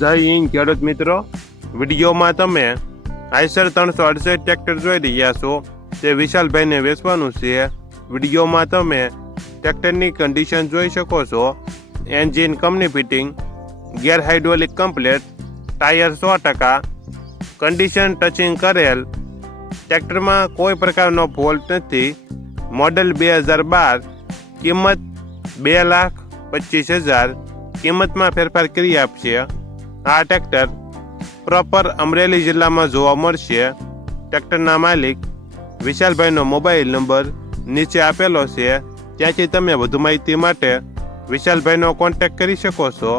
જય હિન્દ ખેડૂત મિત્રો, વિડીયોમાં તમે આઈસર 368 ટ્રેક્ટર જોઈ રહ્યા છો. તે વિશાલભાઈને વેચવાનું છે. વિડીયોમાં તમે ટ્રેક્ટરની કન્ડિશન જોઈ શકો છો. Engine company fitting, gear hydraulic complete, tyre 100%, condition touching કરેલ. ટ્રેક્ટરમાં કોઈ પ્રકારનો ફોલ્ટ નથી. મોડલ 2012, કિંમત 2,25,000. કિંમતમાં ફેરફાર કરી આપશે. આ ટ્રેક્ટર પ્રોપર અમરેલી જિલ્લામાં જોવા મળશે. ટ્રેક્ટરના માલિક વિશાલભાઈનો મોબાઈલ નંબર નીચે આપેલો છે. ત્યાંથી તમે વધુ માહિતી માટે વિશાલભાઈનો કોન્ટેક્ટ કરી શકો છો.